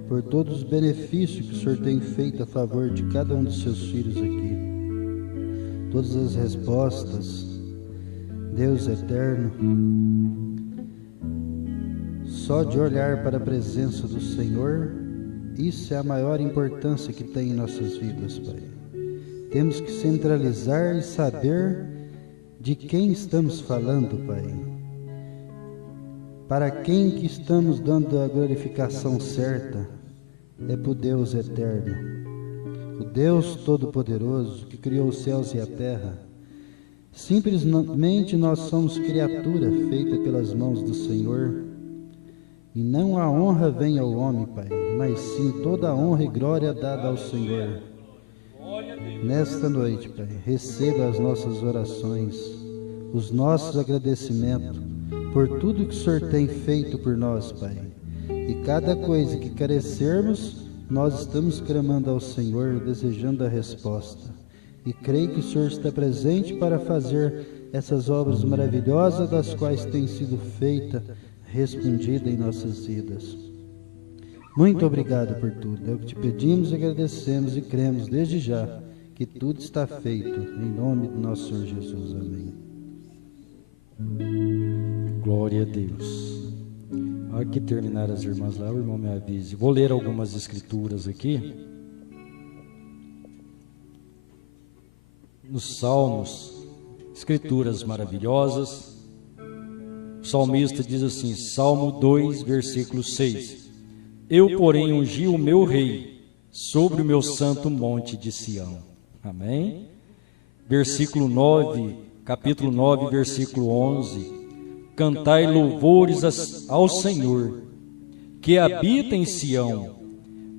por todos os benefícios que o Senhor tem feito a favor de cada um dos seus filhos aqui, todas as respostas, Deus eterno. Só de olhar para a presença do Senhor, isso é a maior importância que tem em nossas vidas, Pai. Temos que centralizar e saber de quem estamos falando, Pai. Para quem que estamos dando a glorificação certa? É para o Deus eterno, o Deus Todo-Poderoso que criou os céus e a terra. Simplesmente nós somos criatura feita pelas mãos do Senhor. E não a honra vem ao homem, Pai, mas sim toda a honra e glória dada ao Senhor. Nesta noite, Pai, receba as nossas orações, os nossos agradecimentos por tudo que o Senhor tem feito por nós, Pai. E cada coisa que carecermos, nós estamos clamando ao Senhor, desejando a resposta. E creio que o Senhor está presente para fazer essas obras maravilhosas das quais tem sido feita, respondida em nossas vidas. Muito obrigado por tudo. É o que te pedimos e agradecemos e cremos desde já que tudo está feito. Em nome do nosso Senhor Jesus. Amém. Glória a Deus. A hora que terminar as irmãs lá, o irmão me avise. Vou ler algumas escrituras aqui. Nos Salmos, escrituras maravilhosas. O salmista diz assim, Salmo 2, versículo 6. Eu, porém, ungi o meu rei sobre o meu santo monte de Sião. Amém? Versículo 9, capítulo 9, versículo 11. Cantai louvores ao Senhor, que habita em Sião.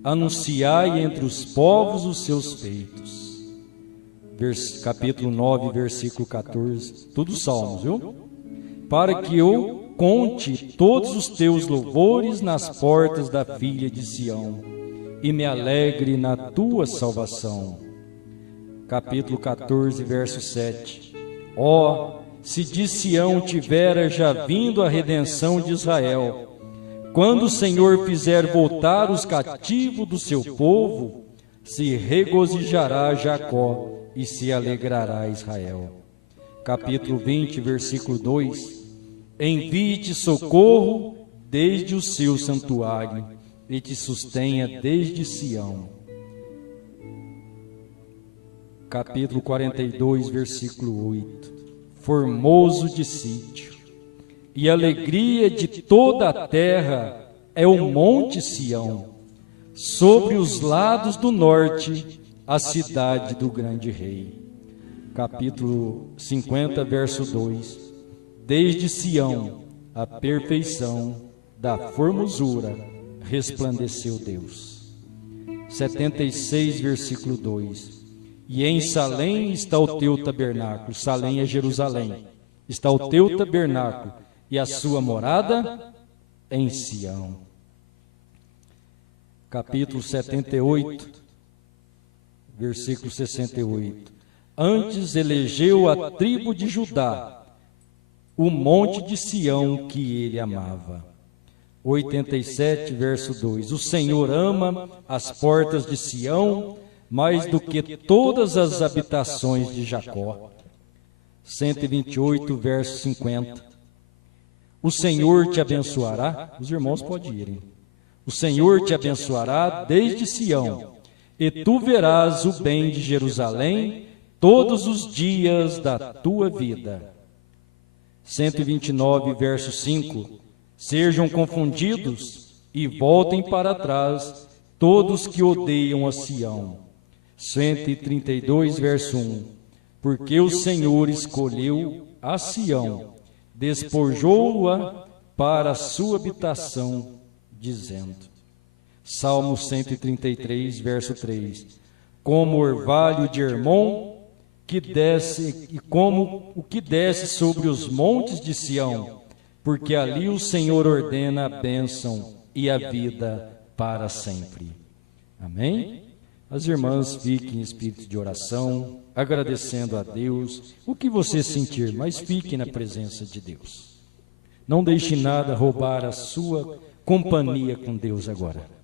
Anunciai entre os povos os seus feitos. Capítulo 9, versículo 14. Tudo salmos, viu? Para que eu conte todos os teus louvores nas portas da filha de Sião, e me alegre na tua salvação. Capítulo 14, verso 7. Ó, se de Sião tivera já vindo a redenção de Israel, quando o Senhor fizer voltar os cativos do seu povo, se regozijará Jacó e se alegrará Israel. Capítulo 20, versículo 2. Envie-te socorro desde o seu santuário e te sustenha desde Sião. Capítulo 42, versículo 8. Formoso de sítio e alegria de toda a terra é o monte Sião, sobre os lados do norte, a cidade do grande rei. Capítulo 50, verso 2. Desde Sião, a perfeição da formosura, resplandeceu Deus. 76, versículo 2. E em Salém está o teu tabernáculo. Salém é Jerusalém. Está o teu tabernáculo e a sua morada em Sião. Capítulo 78, versículo 68. Antes elegeu a tribo de Judá, o monte de Sião que ele amava. 87, verso 2. O Senhor ama as portas de Sião mais do que todas as habitações de Jacó. 128, verso 50. O Senhor te abençoará. Os irmãos podem irem. O Senhor te abençoará desde Sião, e tu verás o bem de Jerusalém todos os dias da tua vida. 129, verso 5. Sejam confundidos e voltem para trás todos que odeiam a Sião. 132, verso 1. Porque o Senhor escolheu a Sião, despojou-a para a sua habitação, dizendo. Salmo 133, verso 3. Como orvalho de Hermon, que desce, e como o que desce sobre os montes de Sião, porque ali o Senhor ordena a bênção e a vida para sempre. Amém? As irmãs fiquem em espírito de oração, agradecendo a Deus, o que você sentir, mas fique na presença de Deus. Não deixe nada roubar a sua companhia com Deus agora.